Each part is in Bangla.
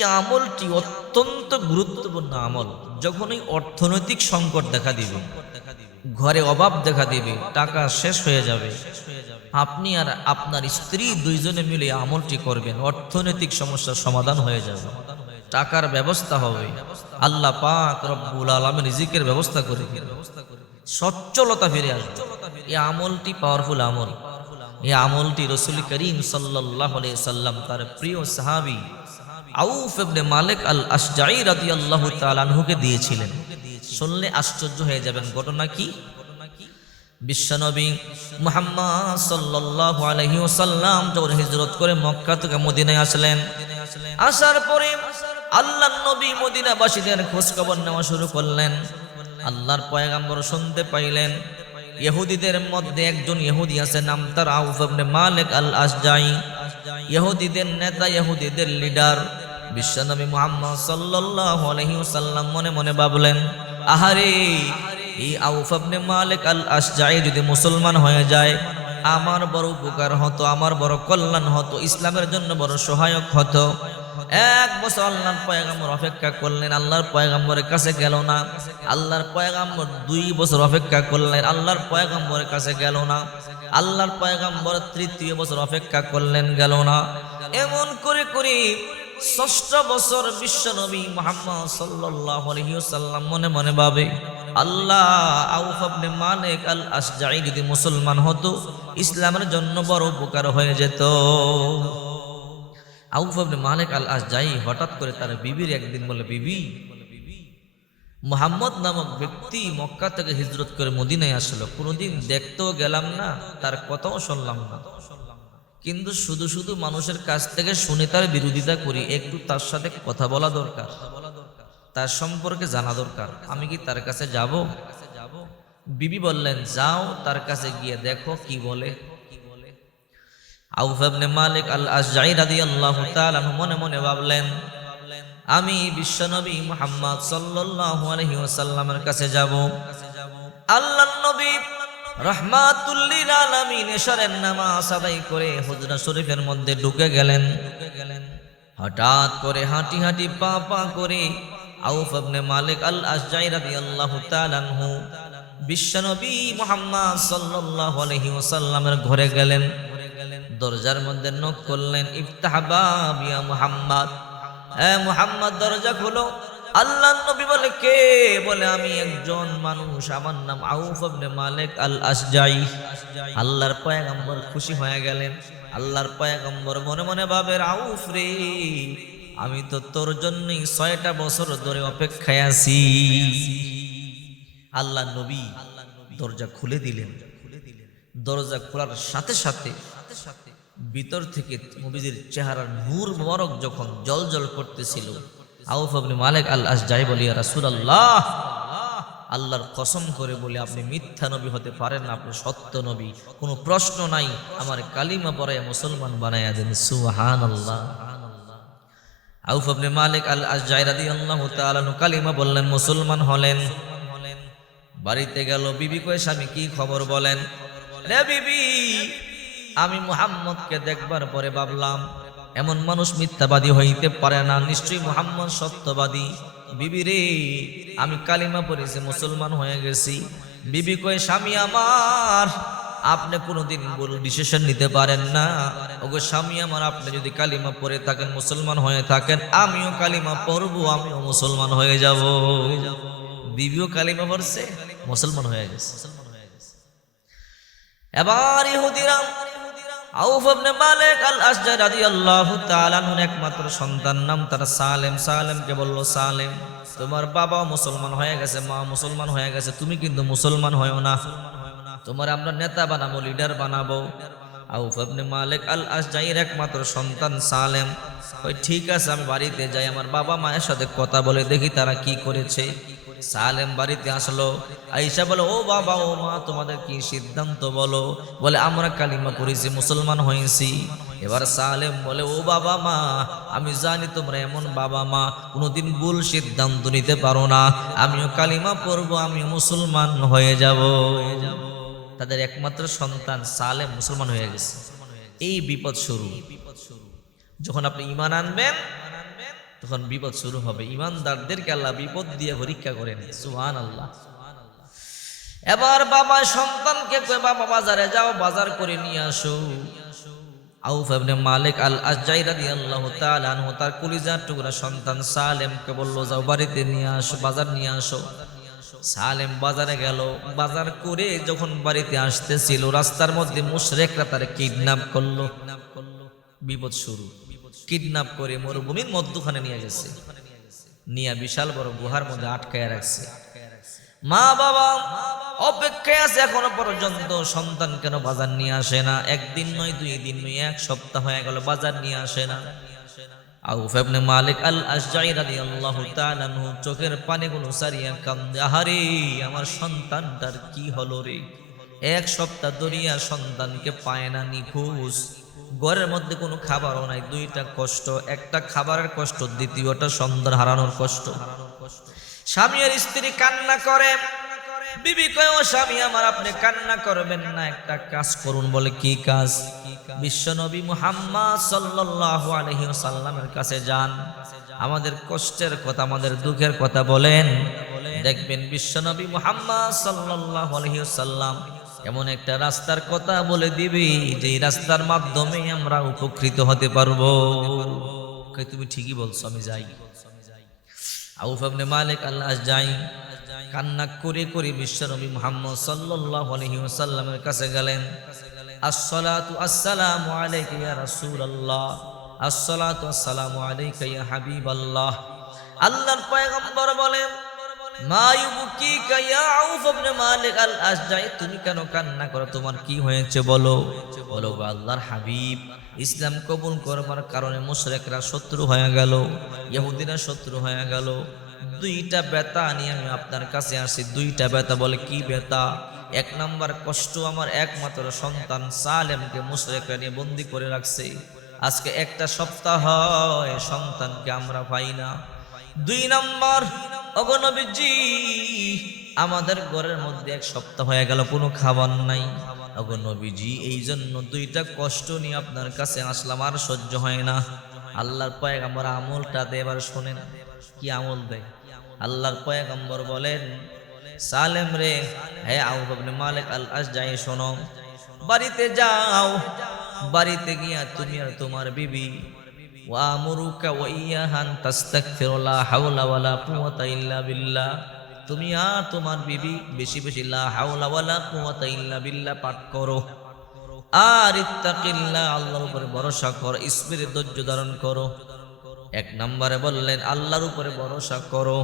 এই আমলটি অত্যন্ত গুরুত্বপূর্ণ আমল। যখনই অর্থনৈতিক সংকট দেখা দিবে, ঘরে অভাব দেখা দিবে, টাকা শেষ হয়ে যাবে, আপনি আর আপনার স্ত্রী দুইজনে মিলে আমলটি করবেন, অর্থনৈতিক সমস্যার সমাধান হয়ে যাবে, টাকার ব্যবস্থা হবে, আল্লাহ পাক রব্বুল আলামিন রিজিকের ব্যবস্থা করে দিবেন, সচ্ছলতা ফিরে আসবে। এই আমলটি পাওয়ারফুল আমল। এই আমলটি রাসূল করিম সাল্লাল্লাহু আলাইহি সাল্লাম তার প্রিয় সাহাবী আউফ ইবনে মালিক আল আশজাঈ রাদিয়াল্লাহু তাআলা আনহুকে দিয়েছিলেন। শুনলে আশ্চর্য হয়ে যাবেন, ঘটনা কি? বিশ্বনবী মুহাম্মদ সাল্লাল্লাহু আলাইহি ওয়াসাল্লাম যখন হিজরত করে মক্কা থেকে মদিনায় আসলেন, আসার পরে আল্লাহর নবী মদিনাবাসীদের খোঁজ খবর নেওয়া শুরু করলেন। আল্লাহর পয়গম্বর শুনতে পাইলেন ইহুদিদের মধ্যে একজন ইহুদি আছে, নাম তার আউফ ইবনে মালিক আল আশজাঈ। ইহুদিদের নেতা, ইহুদিদের লিডার। বিশ্বনবী মুহাম্মদ সাল্লাল্লাহু আলাইহি ওয়াসাল্লাম মনে মনে ভাবলেন, আহারে, এই আউফ ইবনে মালিক আল আশজাঈ যদি মুসলমান হয়ে যায় আমার বড় উপকার হতো, আমার বড় কল্যাণ হতো, ইসলামের জন্য বড় সহায়ক হতো। এক বছর আল্লাহর পয়গম্বর অপেক্ষা করলেন, আল্লাহর পয়গম্বরের কাছে গেল না। আল্লাহর পয়গম্বর 2 বছর অপেক্ষা করলেন, আল্লাহর পয়গম্বরের কাছে গেল না। আল্লাহর পয়গম্বর 3য় বছর অপেক্ষা করলেন, গেল না। এমন করে করে 6ষ্ঠ বছর বিশ্বনবী মুহাম্মদ সাল্লাল্লাহু আলাইহি ওয়াসাল্লাম মনে মনে ভাবে, আল্লাহ, আউফ ইবনে মালিক আল আশজাঈ যদি মুসলমান হতো ইসলামের জন্য বড় উপকার হয়ে যেত। আউফ ইবনে মালিক আল আশজাঈ হঠাৎ করে তার বিবির একদিন বলে, বিবি, মুহাম্মদ নামক ব্যক্তি মক্কা থেকে হিজরত করে মদিনায় আসলো, কোনোদিন দেখতেও গেলাম না, তার কথাও শুনলাম না, কিন্তু শুধু শুধু মানুষের কাছ থেকে শুনে তার বিরোধিতা করি, একটু তার সাথে কথা বলা দরকার, তার সম্পর্কে জানা দরকার, আমি কি তার কাছে যাব? বিবি বললেন, যাও, তার কাছে গিয়ে দেখো কি বলে। আউফ ইবনে মালিক আল আশজাঈ রাদিয়াল্লাহু তাআলা মনে মনে ভাবলেন, আমি বিশ্বনবী মুহাম্মদ সাল্লাল্লাহু আলাইহি ওয়াসাল্লামের কাছে যাব। আল্লাহর নবী রাহমাতুল লিল আলামিন এশারের নামাজ আদায় করে হুজরা শরীফের মধ্যে ঢুকে গেলেন। হঠাৎ করে হাঁটি হাঁটি পা পা করে আউফ ইবনে মালিক আল আশজাঈ রাদিয়াল্লাহু তাআলা আনহু বিশ্বনবী মুহাম্মদ সাল্লাল্লাহু আলাইহি ওয়াসাল্লামের ঘরে গেলেন। দরজার মধ্যে নক করলেন, ইফতাহ বাব ইয়া মুহাম্মদ, হে মুহাম্মদ দরজা খোলো। আল্লাহর নবী বলে, কে? বলে, আমি একজন মানুষ, আমার নাম আউফ ইবনে মালিক আল আশজাঈ। আল্লাহর পয়গম্বর খুশি হয়ে গেলেন। আল্লাহর পয়গম্বর মনে মনে ভাবেন, আউফ রে, আমি তো তোর জন্যই 6টা বছর ধরে অপেক্ষায় আছি। আল্লাহর নবী দরজা খুলে দিলেন। দরজা খোলার সাথে সাথে ভিতর থেকে নবীজির চেহারার নূর মোবারক যখন জ্বলজ্বল করতেছিল, আউফ ইবনে মালিক আল আশজাঈ বলি, ইয়া রাসূলুল্লাহ, আল্লাহর কসম করে বলি, আপনি মিথ্যা নবী হতে পারেন না, আপনি সত্য নবী, কোনো প্রশ্ন নাই, আমার কালিমা পড়ায় মুসলমান বানায়া দেন। সুবহানাল্লাহ। আউফ ইবনে মালিক আল আশজাঈ রাদিয়াল্লাহু তাআলা কালিমা বললেন, মুসলমান হলেন। বাড়িতে গেল, বিবি কয়, স্বামী কি খবর বলেন। রে বিবি, আমি মুহাম্মদকে দেখবার পরে ভাবলাম এমন মানুষ মিথ্যাবাদী হইতে পারে না, নিশ্চয়ই মুহাম্মদ সত্যবাদী। বিবি রে, আমি কালিমা পড়েছি, মুসলমান হয়ে গেছি। বিবি কয়, স্বামী আমার, আপনি কোনোদিন ভুল ডিসিশন নিতে পারেন না। ওগো স্বামী আমার, আপনি যদি কালিমা পড়ে থাকেন, মুসলমান হয়ে থাকেন, আমিও কালিমা পড়বো, আমিও মুসলমান হয়ে যাব। বিবিও কালিমা পড়ছে, মুসলমান হয়ে গেছে। এবার ইহুদিরা আউফ ইবনে মালিক আল আশজাঈ রাদিয়াল্লাহু তাআলা আনহুর একমাত্র সন্তান, নাম তার সালেম। সালেমকে বলল, সালেম, তোমার বাবা মুসলমান হয়ে গেছে, মা মুসলমান হয়ে গেছে, তুমি কিন্তু মুসলমান হয়ো না, তোমার আমরা নেতা বানাবো, লিডার বানাবো। আউফ ইবনে মালিক আল আশজাঈর একমাত্র সন্তান সালেম ওই, ঠিক আছে, আমি বাড়িতে যাই, আমার বাবা মায়ের সাথে কথা বলে দেখি তারা কি করেছে। সালেম বাড়িতে আসলো, আয়েশা বলে, ও বাবা, ও মা, তোমাদের কি সিদ্ধান্ত বলো। বলে, আমরা কালিমা পড়েছি, মুসলমান হয়েছি। এবার সালেম বলে, ও বাবা মা, আমি জানি তোমরা এমন বাবা মা কোনোদিন ভুল সিদ্ধান্ত নিতে পারো না, আমিও কালিমা পড়বো, আমিও মুসলমান হয়ে যাব। তাদের একমাত্র সন্তান সালেম মুসলমান হয়ে গেছে। এই বিপদ শুরু। যখন আপনি ঈমান আনবেন তখন বিপদ শুরু হবে। ইমানদারদেরকে আল্লাহ বিপদ দিয়ে পরীক্ষা করেন। সুবহানাল্লাহ। এবার বাবা সন্তানকে কয়, বাবা বাজারে যাও, বাজার করে নিয়ে আসো। আউফ ইবনে মালিক আল আশজাই রাদিয়াল্লাহু তাআলা আনহু তার কলিজার টুকরা সন্তান সালেমকে বলল, যাও বাড়িতে নিয়ে আসো, বাজার নিয়ে আসো। সালেম বাজারে গেল। বাজার করে যখন বাড়িতে আসতেছিল, রাস্তার মধ্যে মুশরিকরা তারে কিডন্যাপ করলো। বিপদ শুরু। কিডন্যাপ করে মরুভূমির মধ্যখানে নিয়ে গেছে, নিয়ে বিশাল বড় গুহার মধ্যে আটকায় রাখছে। মা বাবা অপেক্ষায় আছে এখনো পর্যন্ত, সন্তান কেন বাজার নিয়ে আসে না? একদিন নয়, 2 দিন নয়, 1 সপ্তাহ হয়ে গেল, বাজার নিয়ে আসে না। আউফ ইবনে মালিক আল আশজাই রাদিয়াল্লাহু তাআলা আনহু চোখের পানিগুলো সারিয়া কান্দে, আহারে আমার সন্তানটার কি হলো রে? 1 সপ্তাহ ধরিয়া সন্তানকে পায় না, নিখোঁজ। ঘরের মধ্যে কোনো খাবারও নাই। 2টা কষ্ট, একটা খাবারের কষ্ট, দ্বিতীয়টা সন্তান হারানোর কষ্ট। স্বামী আর স্ত্রী কান্না করে। বিবি কয়, ও স্বামী আমার, আপনি কান্না করবেন না, একটা কাজ করুন। বলে, কি কাজ? বিশ্বনবী মুহাম্মদ সাল্লাল্লাহু আলাইহি ওয়াসাল্লামের কাছে যান, আমাদের কষ্টের কথা, আমাদের দুঃখের কথা বলেন। দেখবেন বিশ্বনবী মুহাম্মদ সাল্লাল্লাহু আলাইহি ওয়াসাল্লাম এমন একটা রাস্তার কথা বলে দিবি, যে রাস্তার মাধ্যমে আমরা উপকৃত হতে পারবো। তুমি ঠিকই বলছো, আমি যাই। আউফ ইবনে মালিক আল আশজাই কান্না করে করে বিশ্বনবী মুহাম্মদ সাল্লাল্লাহু আলাইহি ওয়াসাল্লামের কাছে গেলেন। আসসালাতু আসসালামু আলাইকা ইয়া রাসূলুল্লাহ, আসসালাতু আসসালামু আলাইকা ইয়া হাবিবাল্লাহ। আল্লাহর পয়গম্বর বলেন, মা ইউবকিকা ইয়া আউফ ইবনে মালিক আল আশজাই, তুমি কেন কান্না করো? তোমার কি হয়েছে বলো। বলো, আল্লাহর হাবিব, ইসলাম কবুল করবার কারণে মুশরিকরা শত্রু হয়ে গেল, ইহুদিরা শত্রু হয়ে গেল। 2টা ব্যথা নিয়ে আমি আপনার কাছে আসি। 2টা ব্যথা। বলে, কি ব্যথা? 1 নম্বর কষ্ট, আমার একমাত্র সন্তান সালেমকে মুশরিকরা নিয়ে বন্দী করে রাখছে। আজকে 1টা সপ্তাহ হয় সন্তানকে আমরা পাই না। 2 নম্বর, ওগো নবীজি, আমাদের ঘরের মধ্যে 1 সপ্তাহ হয়ে গেল, কোনো খাবার নাই। ওগো নবীজি, এই জন্য 2টা কষ্ট নিয়ে আপনার কাছে আসলাম, আর সহ্য হয় না। আল্লাহর পয়গম্বর আমলটা দেয়, এবার শোনেন কি আমল দেয়। আল্লাহর পয়গম্বর বলেন, সালেম রে, হে আউফ ইবনে মালিক আল আশজাই, শোনো, বাড়িতে যাও। বাড়িতে গিয়া তুমি আর তোমার বিবি, ওয়া আমরুকা ওয়া ইয়াহান তাস্তাগফিরু লা হাওলা ওয়ালা কুওয়াতা ইল্লা বিল্লাহ, তুমি আর তোমার বিবি বেশি বেশি লা হাওলা ওয়ালা কুওয়াতা ইল্লা বিল্লাহ পাঠ করো। আর ইত্তাকিল্লাহ, আল্লাহর উপরে ভরসা করো, ইসবির, ধৈর্য ধারণ করো। 1 নম্বরে বললেন আল্লাহর উপরে ভরসা করো,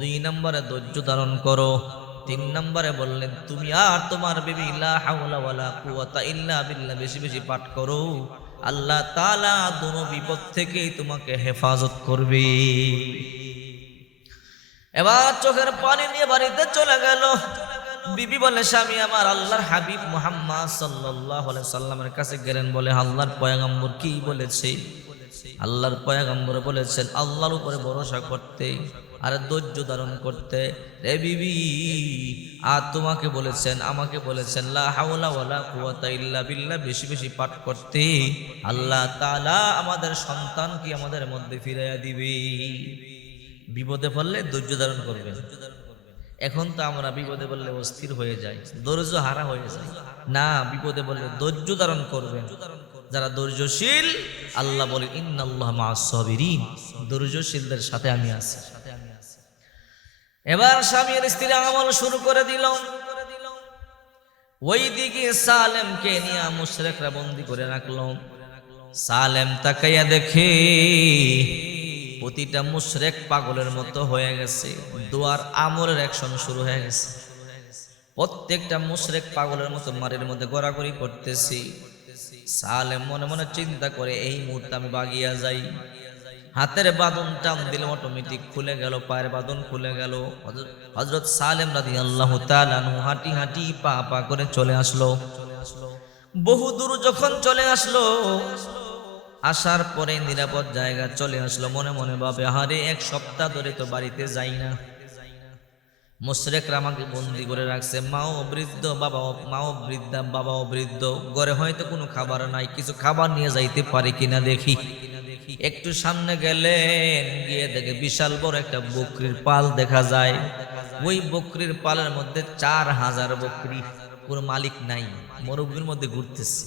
2 নম্বরে ধৈর্য ধারণ করো, 3 নম্বরে বললেন তুমি আর তোমার বিবি লা হাওলা ওয়ালা কুওয়াতা ইল্লা বিল্লাহ বেশি বেশি পাঠ করো। আল্লাহ তাআলা দুনো বিপদ থেকে তোমাকে হেফাজত করবে। এবার চোখের পানি নিয়ে বাড়িতে চলে গেল। বিবি বলে, স্বামী আমার, আল্লাহর হাবিব মুহাম্মদ সাল্লাল্লাহু আলাইহি সাল্লামের কাছে গেলেন। বলে, আল্লাহর পয়গম্বর কি বলেছে? আল্লাহর পয়গম্বর বলেছেন আল্লাহর উপরে ভরসা করতে আর ধৈর্য ধারণ করতে। রে বিবি, আর তোমাকে বলেছেন, আমাকে বলেছেন লা হাওলা ওয়ালা কুওয়াতা ইল্লা বিল্লাহ বেশি বেশি পাঠ করতে। আল্লাহ তাআলা আমাদের সন্তানকে আমাদের মধ্যে ফিরাইয়া দিবে। বিপদে পড়লে ধৈর্য ধারণ করবেন। এখন তো আমরা বিপদে বললে অস্থির হয়ে যাই, ধৈর্য হারা হয়ে যায়। না, বিপদে বললে ধৈর্য ধারণ করবেন। যারা ধৈর্যশীল, আল্লাহ বলেন ইন্নাল্লাহা মা'আস সাবিরিন, ধৈর্যশীলদের সাথে আমি আছি। এবার স্বামী আর স্ত্রী আমল শুরু করে দিল। ওইদিকে সালেমকে নিয়ে মুশরিকরা বন্দী করে রাখলো। সালেম তাকাইয়া দেখে প্রতিটা মুশরিক পাগলের মতো হয়ে গেছে। দোয়ার আমলের অ্যাকশন শুরু হয়ে গেছে। প্রত্যেকটা মুশরিক পাগলের মতো মাটির মধ্যে গড়াগড়ি করতেছি। সালেম মনে মনে চিন্তা করে, এই মুহূর্তে আমি বাগিয়া যাই। হাতের বাঁধন টান দিল, অটোমেটিক খুলে গেল, পায়ের বাঁধন খুলে গেল। হযরত সালেম রাদিয়াল্লাহু তাআলা আনহু হাঁটি হাঁটি পা পা করে চলে আসলো। বহু দূর যখন চলে আসলো, আসার পরে নিরাপদ জায়গা চলে আসলো। মনে মনে ভাবে, আরে 1 সপ্তাহ ধরে তো বাড়িতে যাই না, মুশরিকরা আমাকে বন্দী করে রাখছে। মাও বৃদ্ধ, বাবাও, মাও বৃদ্ধা, বাবাও বৃদ্ধ, ঘরে হয়তো কোনো খাবার নাই, কিছু খাবার নিয়ে যাইতে পারি কিনা দেখি। একটু সামনে গেলেন, গিয়ে দেখে বিশাল বড় একটা বকরির পাল দেখা যায়। ওই বকরির পালের মধ্যে 4000 বকরি, কোনো মালিক নাই, মরুভূমির মধ্যে ঘুরতেছে।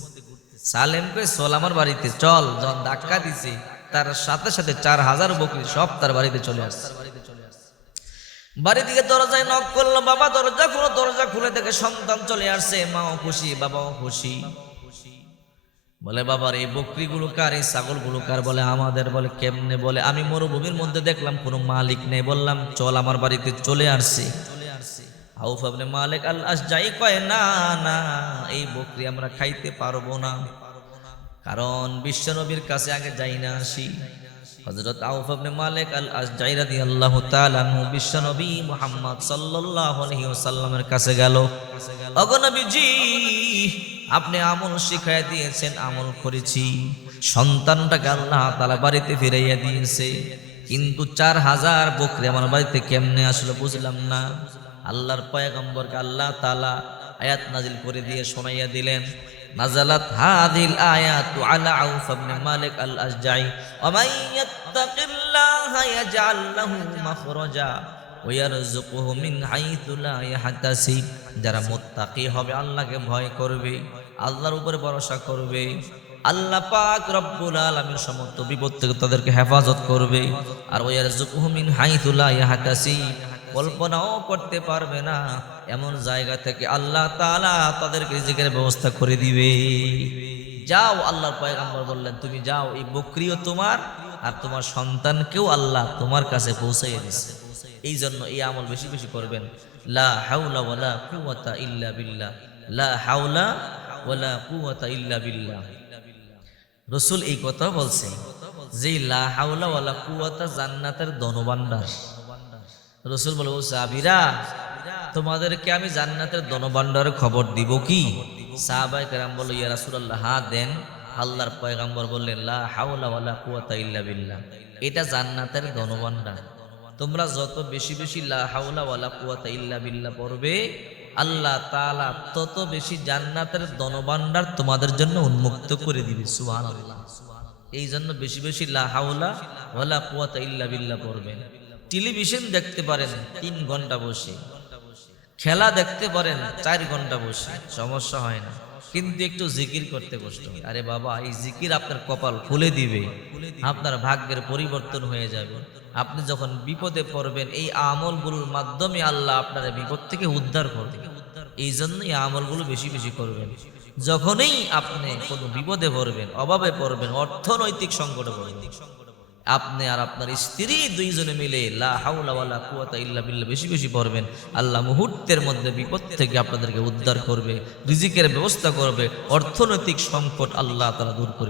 সালেম কই চল আমার বাড়িতে চল। যখন ধাক্কা দিছে তার সাথে সাথে 4000 বকরি সব তার বাড়িতে চলে আসছে। বাড়ি থেকে দরজায় নক করলো, বাবা দরজা খুলো। দরজা খুলে দেখে সন্তান চলে আসছে, মাও খুশি বাবাও খুশি। বলে বাবার এই বকরিগুলো কার, এই ছাগলগুলো কার? বলে আমাদের। বলে কেমনে? বলে আমি মরুভূমির মধ্যে দেখলাম কোনো মালিক নেই, বললাম চল আমার বাড়িতে, চলে আসছে। আউফ ইবনে মালিক আল আশজাই কয় না না, এই বকরি আমরা খাইতে পারবো না, কারণ বিশ্বনবীর কাছে আগে যাই না আসি। হযরত আউফ ইবনে মালিক আল আশজাই রাদিয়াল্লাহু তাআলা আনহু বিশ্বনবী মুহাম্মদ সাল্লাল্লাহু আলাইহি ওয়াসাল্লামের কাছে গেল। ওগো নবীজি, আপনি আমল শিখাইয়া দিয়েছেন, আমল করেছি, সন্তানটাকে আল্লাহ তাআলা বাড়িতে ফিরাইয়া দিয়েছে, কিন্তু 4000 বকরি আমার বাড়িতে কেমনে আসলে বুঝলাম না। আল্লাহর পয়গম্বরকে আল্লাহ তাআলা আয়াত নাজিল করে দিয়ে শোনাইয়া দিলেন। নাজালাত হাযিল আয়াতু আলা আউফ ইবনে মালিক আল আশজাই, ওয়া মান ইয়াত্তাকিল্লাহা ইয়াজআল লাহু মাখরাজা ওয়া ইয়ারযুকুহু মিন হাইথু লা ইয়াহতাসিব। যারা মুত্তাকি হবে, আল্লাহকে ভয় করবে, আল্লাহর উপরে ভরসা করবে, আল্লাহ পাক রব্বুল আলামিন সমস্ত বিপদ থেকে তাদেরকে হেফাজত করবে। আর ওয়া ইয়ারযুকুহু মিন হাইথু লা ইয়াহতাসিব, কল্পনাও করতে পারবে না এমন জায়গা থেকে আল্লাহ তাআলা তাদেরকে রিজিকের ব্যবস্থা করে দিবে। যাও, আল্লাহর পয়গম্বর বললেন তুমি যাও, এই বকরিও তোমার আর তোমার সন্তানকেও আল্লাহ তোমার কাছে পৌঁছাইয়ে দিচ্ছে। এই জন্য এই আমল বেশি বেশি করবেন। লা হাওলা ওয়ালা কুওয়াতা ইল্লা বিল্লাহ, লা হাওলা ওয়ালা কুওয়াতা ইল্লা বিল্লাহ। রাসূল এই কথা বলছেন যে লা হাওলা ওয়ালা কুওয়াতা জান্নাতের ধনভাণ্ডার। রাসূল বলে, ও সাহাবীরা, তোমাদেরকে আমি জান্নাতের ধনভাণ্ডারের খবর দিব কি? সাহাবায়ে কেরাম বলল, ইয়া রাসূলুল্লাহ, হ্যাঁ দেন। আল্লাহর পয়গম্বর বললেন, লা হাওলা ওয়ালা কুওয়াতা ইল্লা বিল্লাহ, এটা জান্নাতের ধনভাণ্ডার। তোমরা যত বেশি বেশি লা হাওলা ওয়ালা কুওয়াতা ইল্লা বিল্লাহ পড়বে, আল্লাহ তাআলা তত বেশি জান্নাতের ধনভাণ্ডার তোমাদের জন্য উন্মুক্ত করে দিবে। সুবহানাল্লাহ। এই জন্য বেশি বেশি লা হাওলা ওয়ালা কুওয়াতা ইল্লা বিল্লাহ পড়বেন। টেলিভিশন দেখতে পারেন 3 ঘন্টা বসে, খেলা দেখতে পারেন 4 ঘন্টা বসে, সমস্যা হয় না, কিন্তু একটু জিকির করতে কষ্ট হয়। আরে বাবা, এই জিকির আপনার কপাল খুলে দিবে, আপনার ভাগ্যের পরিবর্তন হয়ে যাবে। আপনি যখন বিপদে পড়বেন, এই আমলগুলোর মাধ্যমে আল্লাহ আপনার বিপদ থেকে উদ্ধার করবে। এই জন্য এই আমলগুলো বেশি বেশি করবেন। যখনই আপনি কোনো বিপদে পড়বেন, অভাবে পড়বেন, অর্থনৈতিক সংকটে পড়বেন, আপনি আর আপনার স্ত্রী দুইজনে মিলে লা হাওলা ওয়ালা কুওয়াতা ইল্লা বিল্লাহ বেশি বেশি পড়বেন। আল্লাহ মুহূর্তের মধ্যে বিপদ থেকে আপনাদেরকে উদ্ধার করবে, রিজিকের ব্যবস্থা করবে, অর্থনৈতিক সংকট আল্লাহ তাআলা দূর করবে।